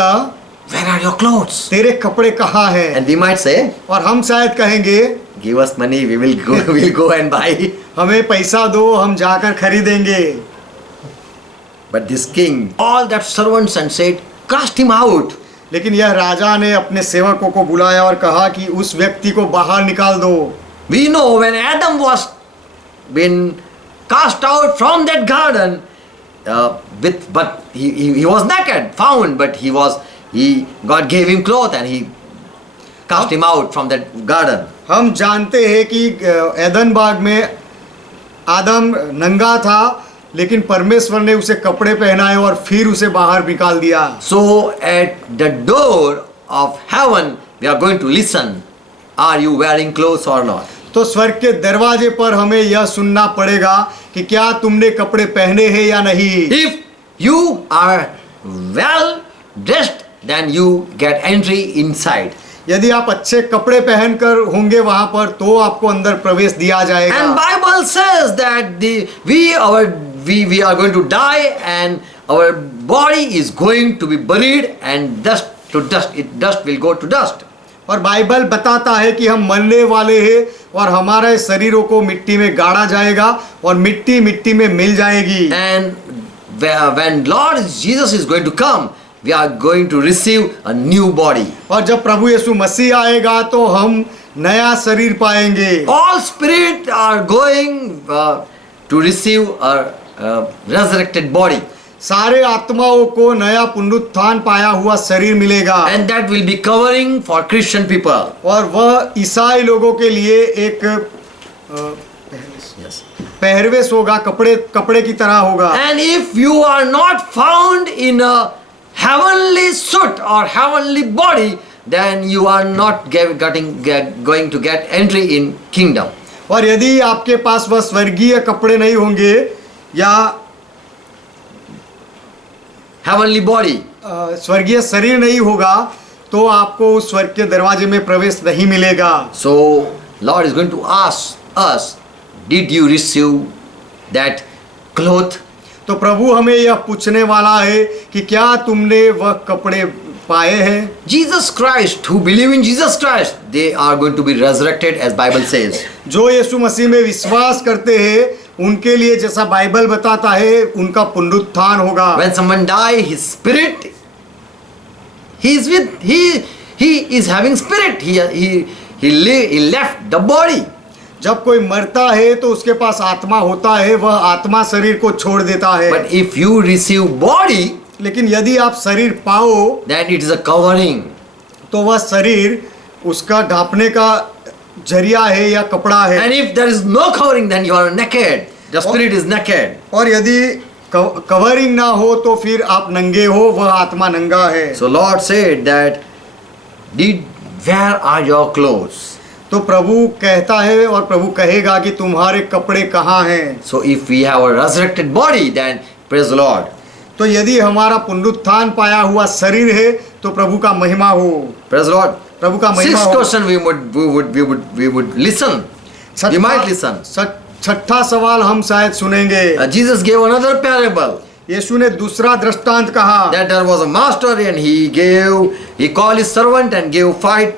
where are your clothes? तेरे कपड़े कहाँ हैं. And we might say, और हम शायद कहेंगे, give us money, we'll go and buy. हमें पैसा दो, हम जाकर खरीदेंगे. But this king, all that servants and said, cast him out. लेकिन यह राजा ने अपने सेवकों को बुलाया और कहा कि उस व्यक्ति को बाहर निकाल दो. We know when Adam was been cast out from that garden, but he was naked, found, but God gave him clothes and he cast him out from that garden. हम जानते हैं कि एदन बाग में आदम नंगा था, लेकिन परमेश्वर ने उसे कपड़े पहनाए और फिर उसे बाहर निकाल दिया। So at the door of heaven, we are going to listen. Are you wearing clothes or not? तो स्वर्ग के दरवाजे पर हमें यह सुनना पड़ेगा कि क्या तुमने कपड़े पहने हैं या नहीं। If you are well dressed, then you get entry inside. यदि आप अच्छे कपड़े पहनकर होंगे वहां पर, तो आपको अंदर प्रवेश दिया जाएगा। And Bible says that we are going to die and our body is going to be buried and dust to dust. Dust will go to dust. और बाइबल बताता है कि हम मरने वाले हैं और हमारे शरीरों को मिट्टी में गाड़ा जाएगा और मिट्टी मिट्टी में मिल जाएगी। And when Lord Jesus is going to come, we are going to receive a new body. और जब प्रभु यीशु मसीह आएगा तो हम नया शरीर पाएंगे। All spirit are going to receive a resurrected body. सारे आत्माओं को नया पुनरुत्थान पाया हुआ शरीर मिलेगा। And that will be covering for Christian people. और वह ईसाई लोगों के लिए एक Yes. पहरवेश होगा, कपड़े की तरह होगा। And if you are not found in a heavenly suit or heavenly body, then you are not going to get entry in kingdom. और यदि आपके पास वह स्वर्गीय कपड़े नहीं होंगे या Heavenly body. स्वर्गीय शरीर नहीं होगा, तो आपको उस स्वर्ग के दरवाजे में प्रवेश नहीं मिलेगा। So Lord is going to ask us, did you receive that cloth? तो प्रभु हमें यह पूछने वाला है कि क्या तुमने वह कपड़े पाए हैं। Jesus Christ, who believe in Jesus Christ, they are going to be resurrected as Bible says. जो यीशु मसीह में विश्वास करते हैं, उनके लिए जैसा बाइबल बताता है, उनका पुनरुत्थान होगा। When someone die, his spirit, he is having spirit. He left the body. जब कोई मरता है तो उसके पास आत्मा होता है, वह आत्मा शरीर को छोड़ देता है। But if you receive body, लेकिन यदि आप शरीर पाओ, then it is a covering. तो वह शरीर उसका ढांपने का जरिया है या कपड़ा है। And if there is no covering, then you are naked. The spirit is naked. और यदि कवरिंग ना हो तो फिर आप नंगे हो, वह आत्मा नंगा है। So Lord said that, where are your clothes? तो प्रभु कहता है और प्रभु कहेगा कि तुम्हारे कपड़े कहाँ हैं। So if we have a resurrected body, then praise the Lord. तो यदि हमारा पुनरुत्थान पाया हुआ शरीर है तो प्रभु का महिमा हो। Praise the Lord. प्रभु का महिमा Sixth हो। question we would listen. We might listen. छठा सवाल हम शायद सुनेंगे। Jesus gave another parable. यीशु ने दूसरा दृष्टांत कहा। That there was a master and he called his servant and gave 5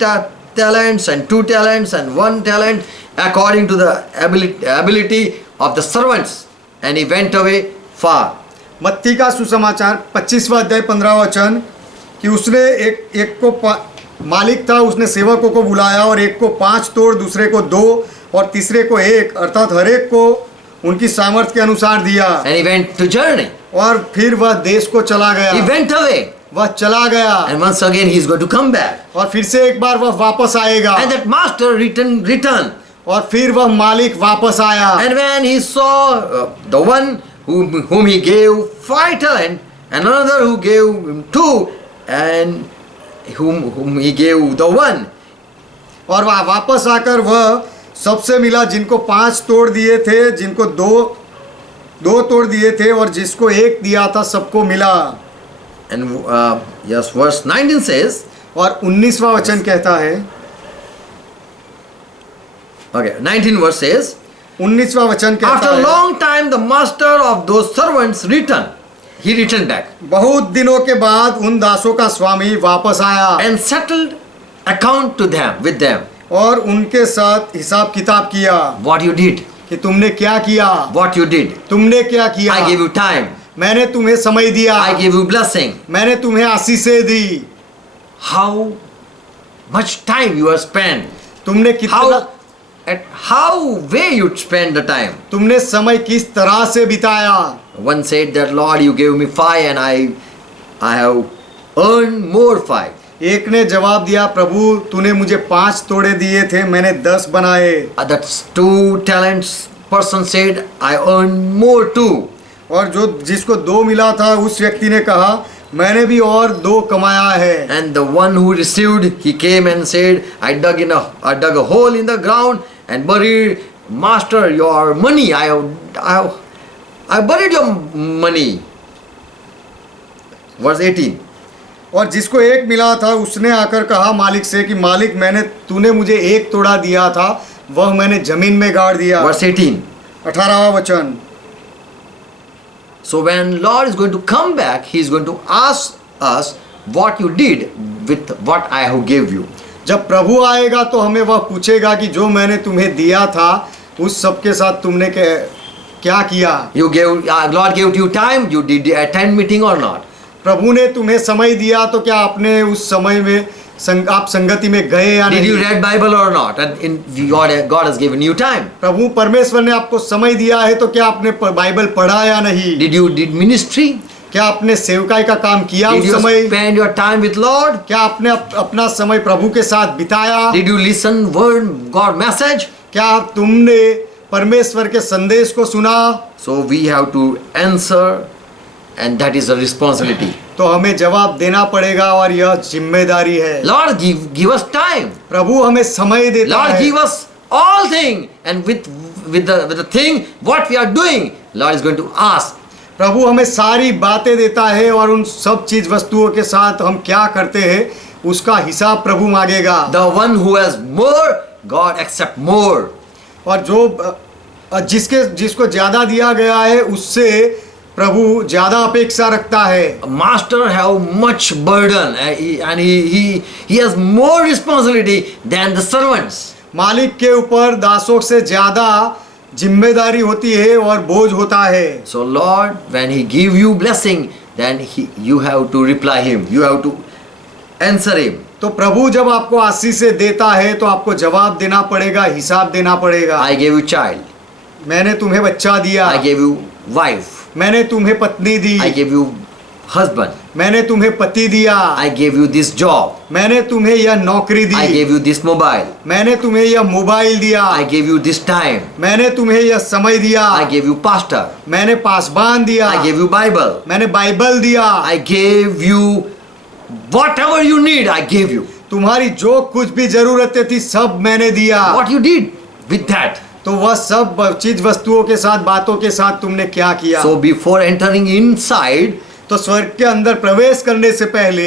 talents and 2 talents and 1 talent according to the ability of the servants, and he went away far. मत्ती का सुसमाचार 25वां अध्याय 15वां वचन कि उसने एक को मालिक था, उसने सेवकों को बुलाया और एक को 5 तोड़, दूसरे को 2 और तीसरे को 1, अर्थात हर एक को उनकी सामर्थ्य के अनुसार दिया। And he went to journey. और फिर वह देश को चला He गया। went away. वह चला गया And once again he is going to come back. और फिर से एक बार वह वापस आएगा। And that master returned. और फिर वह मालिक वापस आया। And when he saw the one whom he gave 5 talent, and another who gave him 2, and whom he gave the 1. और वह वापस आकर वह सबसे मिला जिनको 5 तोड़ दिए थे, जिनको 2 तोड़ दिए थे और जिसको 1 दिया था, सबको मिला। And yes, verse 19 says, और 19वां वचन कहता है, okay, 19 verse says, 19वां वचन कहता after a है, long time the master of those servants returned. He returned back बहुत दिनों के बाद उन दासों का स्वामी वापस आया and settled account to them with them. और उनके साथ हिसाब किताब किया What you did, कि तुमने क्या किया, what you did. तुमने क्या किया। I gave you time. मैंने तुम्हें समय दिया, I gave you blessing. मैंने तुम्हें आशीषें दी। How much time you have spent? तुमने कितना, How way you spend the time? तुमने समय किस तरह से बिताया। One said that Lord, you gave me 5 and I have earned more 5. एक ने जवाब दिया, प्रभु तूने मुझे 5 तोड़े दिए थे, मैंने 10 बनाए। That's 2 talents person said, I earned more too. और जो जिसको 2 मिला था उस व्यक्ति ने कहा मैंने भी और 2 कमाया है। And the one who received, he came and said, I dug a hole in the ground and buried, Master, your money. I buried your money. Verse 18. और जिसको 1 मिला था उसने आकर कहा मालिक से कि मालिक तूने मुझे 1 तोड़ा दिया था, वह मैंने जमीन में गाड़ दिया। Verse 18. 18वां वचन। So when Lord is going to come back, He is going to ask us what you did with what I have gave you. जब प्रभु आएगा तो हमें वह पूछेगा कि जो मैंने तुम्हें दिया था उस सब के साथ तुमने क्या किया। You gave, Lord gave you time. You did attend meeting or not? प्रभु ने तुम्हें समय दिया तो क्या आपने उस समय में आप संगति में गए या Did नहीं? you read Bible or not? And God has given you time. प्रभु परमेश्वर ने आपको समय दिया है तो क्या आपने बाइबल पढ़ा या नहीं? Did you did ministry? क्या आपने सेवकाई का काम किया Did उस you समय? spend your time with Lord? क्या आपने अपना समय प्रभु के साथ बिताया? Did you listen word God message? क्या तुमने परमेश्वर के संदेश को सुना? So we have to answer, and that is a responsibility. तो हमें जवाब देना पड़ेगा और यह जिम्मेदारी है। Lord, give us time. प्रभु हमें समय देता Lord, है। give us all thing, and with the thing what we are doing, Lord is going to ask. प्रभु हमें सारी बातें देता है और उन सब चीज वस्तुओं के साथ हम क्या करते हैं उसका हिसाब प्रभु मांगेगा। The one who has more, God accept more. और जो जिसको ज्यादा दिया गया है उससे प्रभु ज्यादा अपेक्षा रखता है। Master have much burden, and he has more responsibility than the servants. मालिक के ऊपर दासों से ज्यादा जिम्मेदारी होती है और बोझ होता है। So Lord, when He give you blessing, then you have to reply Him. You have to answer Him. तो प्रभु जब आपको आशीष से देता है तो आपको जवाब देना पड़ेगा, हिसाब देना पड़ेगा। I gave you child. मैंने तुम्हें बच्चा दिया। I gave you wife. मैंने तुम्हें पत्नी दी। I gave you husband. मैंने तुम्हें पति दिया। I gave you this job. मैंने तुम्हें यह नौकरी दी। I gave you this mobile. मैंने तुम्हें यह मोबाइल दिया। I gave you this time. मैंने तुम्हें यह समय दिया। I gave you pastor. मैंने पासबान दिया। I gave you Bible. मैंने बाइबल दिया। I gave you whatever you need. I gave you. तुम्हारी जो कुछ भी जरूरतें थी सब मैंने दिया। What you did with that? तो वह सब चीज वस्तुओं के साथ बातों के साथ तुमने क्या किया? So before entering inside, तो स्वर्ग के अंदर प्रवेश करने से पहले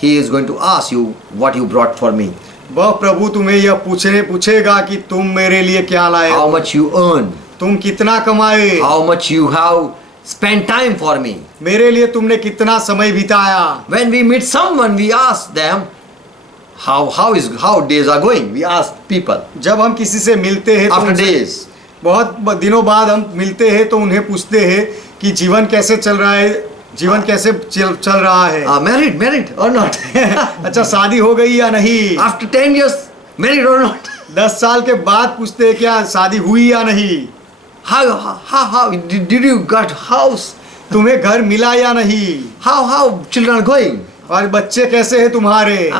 He is going to ask you what you brought for me. वह प्रभु तुम्हें यह पूछेगा कि तुम मेरे लिए क्या लाए? How much you earn? तुम कितना कमाए? How much you have spent time for me? मेरे लिए तुमने कितना समय बिताया? When we meet someone, we ask them, how days are going? We ask people. जब हम किसी से मिलते हैं तो After उनसे days. बहुत दिनों बाद हम मिलते हैं तो उन्हें पूछते हैं कि जीवन कैसे चल रहा है, जीवन कैसे चल रहा है। Married or not? अच्छा शादी हो गई या नहीं? After 10 years, married or not? 10 साल के बाद पूछते हैं क्या शादी हुई या नहीं? How did you got house? तुम्हें घर मिला या नहीं? How children are going? और बच्चे कैसे हैं तुम्हारे?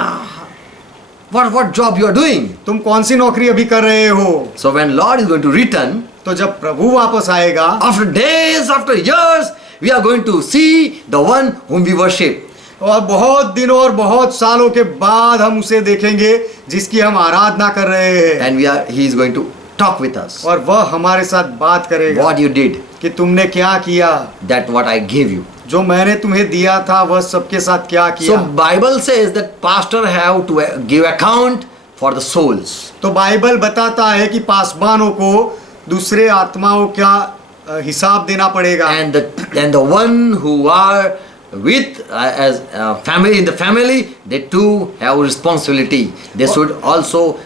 What job you are doing? तुम कौन सी नौकरी अभी कर रहे हो? So when Lord is going to return, तो जब प्रभु वापस आएगा, after days, after years, we are going to see the one whom we worship. और बहुत दिनों और बहुत सालों के बाद हम उसे देखेंगे जिसकी हम आराधना कर रहे हैं। And he is going to talk with us. और वह हमारे साथ बात करेगा What you did, कि तुमने क्या किया, that what I gave you. जो मैंने तुम्हें दिया था वह सबके साथ क्या So किया। Bible says that pastor have to give account for the souls. तो बाइबल बताता है कि पासबानों को दूसरे आत्माओं का हिसाब देना पड़ेगा। And the one who are with as family in the family, they too have responsibility. They should also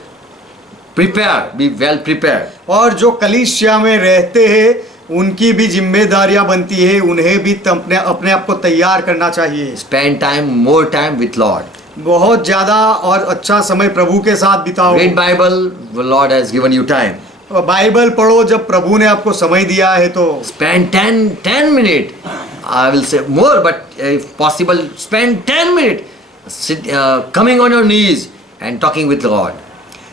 be well prepared. और जो कलीसिया में रहते हैं उनकी भी जिम्मेदारियां बनती है, उन्हें भी अपने आप को तैयार करना चाहिए। Spend more time with Lord. बहुत ज्यादा और अच्छा समय प्रभु के साथ बिताओ। Read Bible, the Lord has given you time. Bible पढ़ो, जब प्रभु ने आपको समय दिया है तो। Spend 10 minutes. I will say more, but if possible, spend 10 minutes coming on your knees and talking with God.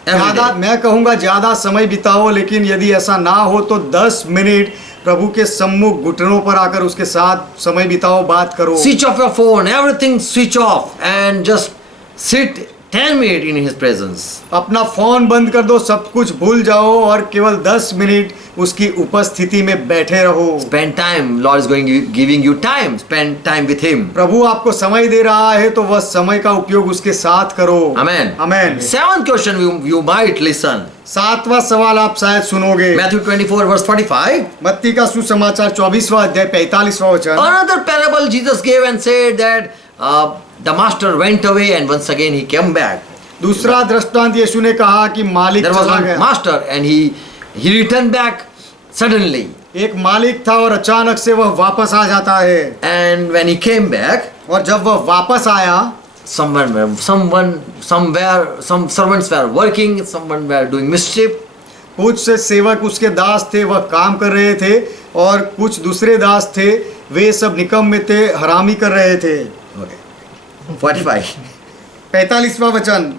every day. मैं कहूँगा ज़्यादा समय बिताओ, लेकिन यदि ऐसा ना हो तो 10 मिनट प्रभु के सम्मुख घुटनों पर आकर उसके साथ समय बिताओ, बात करो। Switch off your phone, everything switch off, and just sit 10 minutes in His presence. अपना फोन बंद कर दो, सब कुछ भूल जाओ और केवल 10 मिनट उसकी उपस्थिति में बैठे रहो। Spend time. Lord is giving you time. Spend time with Him. प्रभु आपको समय दे रहा है तो वह समय का उपयोग उसके साथ करो। Amen. Amen. 7th question you might listen. 7वां सवाल आप शायद सुनोगे। Matthew 24 verse 45. मत्ती का सुसमाचार 24वां अध्याय 45वां वचन। Another parable Jesus gave and said that the master went away and once again he came back. दूसरा दृष्टांत यीशु ने कहा कि मालिक There was चला one गया। master and he returned back suddenly. एक मालिक था और अचानक से वह वापस आ जाता है। And when he came back, और जब वह वापस आया, some servants were working, someone were doing mischief. कुछ से सेवक उसके दास थे, वह काम कर रहे थे, और कुछ दूसरे दास थे, वे सब निकम्मे थे, हरामी कर रहे थे। Okay. 45. 45वां वचन।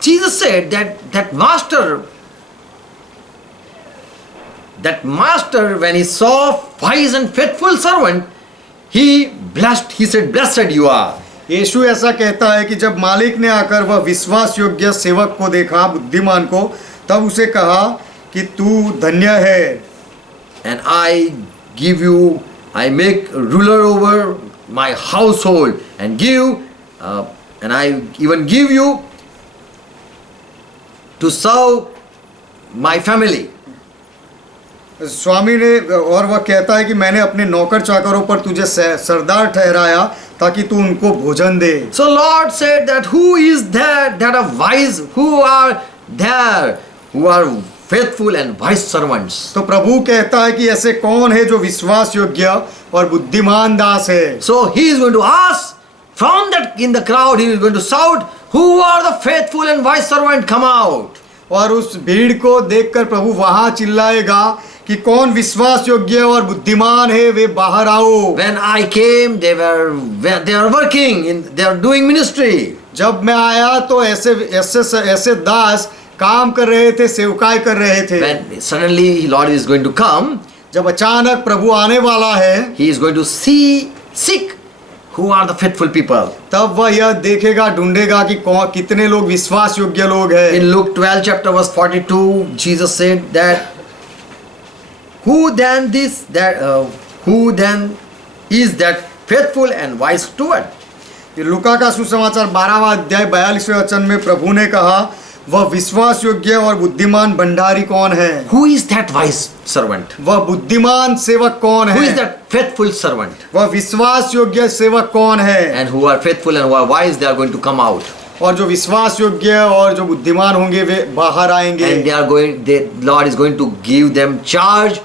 Jesus said that master, when he saw wise and faithful servant, he said, blessed you are. यीशु ऐसा कहता है कि जब मालिक ने आकर वह विश्वास योग्य सेवक को देखा, बुद्धिमान को, तब उसे कहा कि तू धन्य है। And I make ruler over my household and I even give you to serve my family. स्वामी ने, और वह कहता है कि मैंने अपने नौकर चाकरों पर तुझे सरदार ठहराया ताकि तू उनको भोजन दे। So Lord said that who is there that are wise, who are there who are faithful and wise servants. तो प्रभु कहता है कि ऐसे कौन है जो विश्वास योग्य और बुद्धिमान दास है। So he is going to ask from that in the crowd, he is going to shout, who are the faithful and wise servant, come out. और उस भीड़ को देखकर प्रभु वहां चिल्लाएगा कि कौन विश्वास योग्य और बुद्धिमान है, वे बाहर आओ। When I came, they were working, they are doing ministry. जब मैं आया तो ऐसे दास काम कर रहे थे, सेवकाई कर रहे थे। When suddenly Lord is going to come, जब अचानक प्रभु आने वाला है, he is going to seek who are the faithful people. तब वह यह देखेगा, ढूंढेगा कि कितने लोग विश्वास योग्य लोग हैं। In Luke 12 chapter verse 42, Jesus said that who then is that faithful and wise steward? लूका का सुसमाचार 12वां अध्याय 42वें वचन में प्रभु ने कहा, वह विश्वास योग्य और बुद्धिमान भंडारी कौन है? Who is that wise servant? वह बुद्धिमान सेवक कौन है? Who is that faithful servant? वह विश्वास योग्य सेवक कौन है? And who are faithful and who are wise, they are going to come out. और जो विश्वास योग्य और जो बुद्धिमान होंगे वे बाहर आएंगे। And Lord is going to give them charge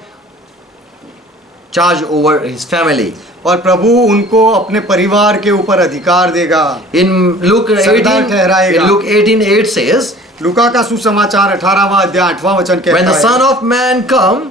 over his family. और प्रभु उनको अपने परिवार के ऊपर अधिकार देगा। In Luke 18:8 says, लूका का सुसमाचार 18वां अध्याय 8वां वचन कहता है, when the Son of Man come,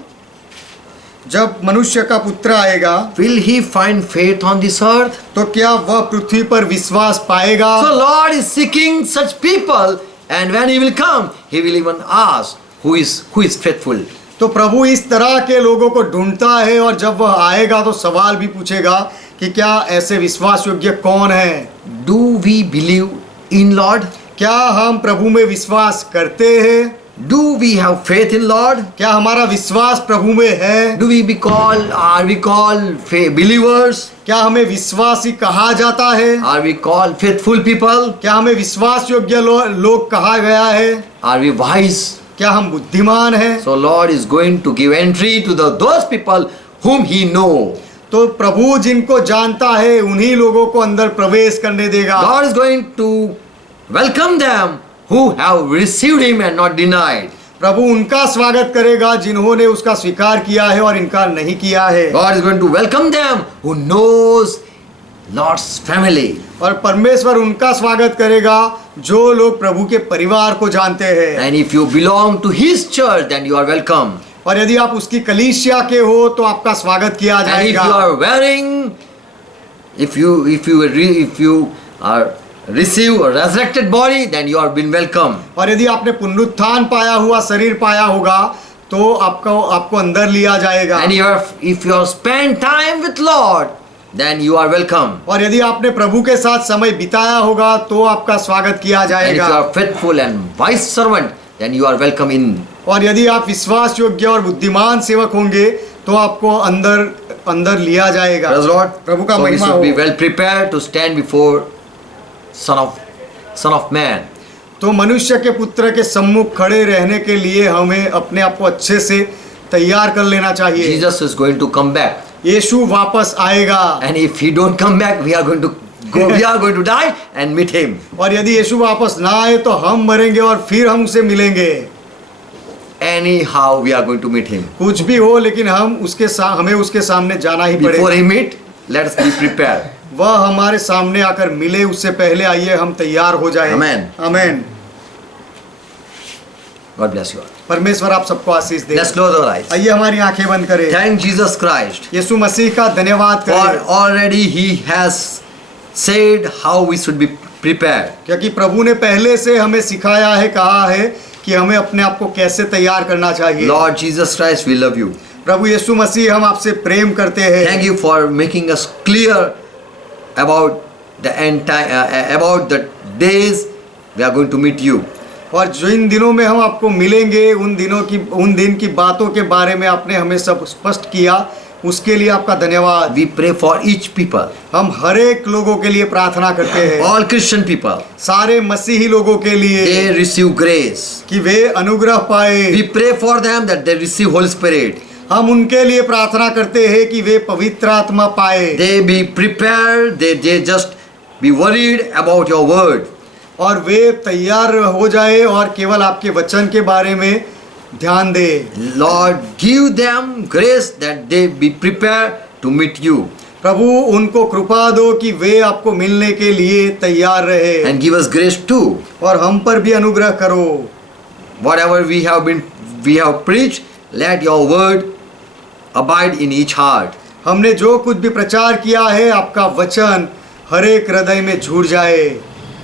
जब मनुष्य का पुत्र आएगा, will he find faith on this earth? तो क्या वह पृथ्वी पर विश्वास पाएगा? So Lord is seeking such people, and when he will come, he will even ask who is faithful. तो प्रभु इस तरह के लोगों को ढूंढता है, और जब वह आएगा तो सवाल भी पूछेगा कि क्या ऐसे विश्वास योग्य कौन है? Do we believe in Lord? क्या हम प्रभु में विश्वास करते हैं? Do we have faith in Lord? क्या हमारा विश्वास प्रभु में है? Are we called believers? क्या हमें विश्वासी कहा जाता है? Are we called faithful people? क्या हमें विश्वास योग्य लोग कहा गया है? Are we wise? क्या हम बुद्धिमान हैं? So Lord is going to give entry to those people whom he know. तो प्रभु जिनको जानता है उन्हीं लोगों को अंदर प्रवेश करने देगा। God is going to welcome them who have received him and not denied. प्रभु उनका स्वागत करेगा जिन्होंने उसका स्वीकार किया है और इनकार नहीं किया है। God is going to welcome them who knows Lord's family. और परमेश्वर उनका स्वागत करेगा जो लोग प्रभु के परिवार को जानते हैं। And if you belong to his church, then you are welcome. और यदि आप उसकी कलीसिया के हो तो आपका स्वागत किया And जाएगा। if you are receive a resurrected body, then you are been welcome. और यदि आपने पुनरुत्थान पाया हुआ शरीर पाया होगा तो आपको अंदर लिया जाएगा। And if you have spent time with Lord, then you are welcome. और यदि आपने प्रभु के साथ समय बिताया होगा तो आपका स्वागत किया And if जाएगा। you are faithful and wise servant, then you are welcome in. और यदि आप विश्वास योग्य और बुद्धिमान सेवक होंगे तो आपको अंदर लिया जाएगा। Praise Lord. प्रभु का So we महिमा should be हो। well prepared to stand before Son of Man. तो मनुष्य के पुत्र के सम्मुख खड़े रहने के लिए हमें अपने आप को अच्छे से तैयार कर लेना चाहिए। Jesus is going to come back. यीशु वापस आएगा। And if he don't come back, we are going to die and meet him. और यदि यीशु वापस ना आए तो हम मरेंगे और फिर हम उसे मिलेंगे। Anyhow, we are going to meet him. कुछ भी हो लेकिन हमें उसके सामने जाना ही Before पड़ेगा। he meet, let us be prepared. वह हमारे सामने आकर मिले उससे पहले आइए हम तैयार हो जाएं। Amen. Amen. God bless you all. परमेश्वर आप सबको आशीष दे। Let's close our eyes. आइए हमारी आंखें बंद करें। Thank Jesus Christ. यीशु मसीह का धन्यवाद For करें already he has said how we should be prepared. क्योंकि प्रभु ने पहले से हमें सिखाया है, कहा है कि हमें अपने आप को कैसे तैयार करना चाहिए। Lord Jesus Christ, we love you. प्रभु यीशु मसीह हम आपसे प्रेम करते हैं। Thank you for making us clear about about the days we are going to meet you. और जो इन दिनों में हम आपको मिलेंगे उन दिन की बातों के बारे में आपने हमें सब स्पष्ट किया, उसके लिए आपका धन्यवाद। We pray for each people, हम हर एक लोगों के लिए प्रार्थना करते हैं, all Christian people, सारे मसीही लोगों के लिए they receive grace. कि वे अनुग्रह पाए। We pray for them that they receive Holy Spirit. हम उनके लिए प्रार्थना करते हैं कि वे पवित्र आत्मा पाए। They be prepared, they just be worried about your word. और वे तैयार हो जाए और केवल आपके वचन के बारे में ध्यान दे। Lord, give them grace that they be prepared to meet you. प्रभु उनको कृपा दो कि वे आपको मिलने के लिए तैयार रहे। And give us grace too. और हम पर भी अनुग्रह करो। Whatever we have preached, let your word abide in each heart. हमने जो कुछ भी प्रचार किया है आपका वचन हर एक हृदय में जुड़ जाए।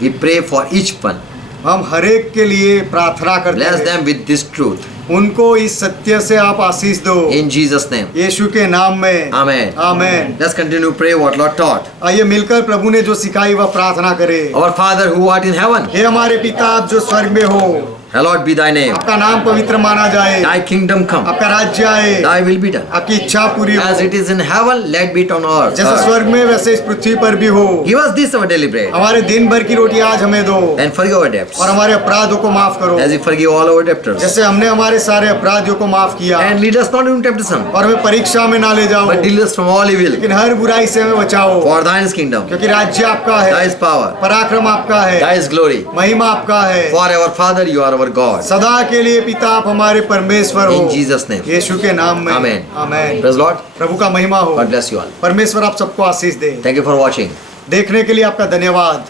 We pray for each one. हम हर एक के लिए प्रार्थना करते Bless हैं। them with this truth. उनको इस सत्य से आप आशीष दो। In Jesus' name. यीशु के नाम में। Amen. Amen. Let's continue to pray what Lord taught. आइए मिलकर प्रभु ने जो सिखाई वह प्रार्थना करें। Our Father who art in heaven, हे हमारे पिता आप जो स्वर्ग में हो, hallowed be thy name. आपका नाम पवित्र माना जाए। Thy kingdom come. आपका राज्य आए। Thy will be done. आपकी इच्छा पूरी हो। As it is in heaven, let be it on earth. जैसे स्वर्ग में वैसे इस पृथ्वी पर भी हो। Give us this our daily bread. हमारे दिन भर की रोटी आज हमें दो And forgive our debts. और हमारे अपराधों को माफ करो As we forgive all our debtors. जैसे हमने हमारे सारे अपराधियों को माफ किया। And lead us not into temptation, और हमें परीक्षा में ना ले जाओ but deliver us from all evil. लेकिन हर बुराई से हमें बचाओ। For thine is kingdom, क्योंकि राज्य आपका thy है, is power, पराक्रम आपका है, thy is glory. महिमा आपका है। For our Father, you are our God. सदा के लिए पिता आप हमारे परमेश्वर हो। In Jesus' name. यीशु के नाम में। Amen. आमेन। Praise Lord. प्रभु का महिमा हो। God bless you all. परमेश्वर आप सबको आशीष दे। Thank you for watching. देखने के लिए आपका धन्यवाद।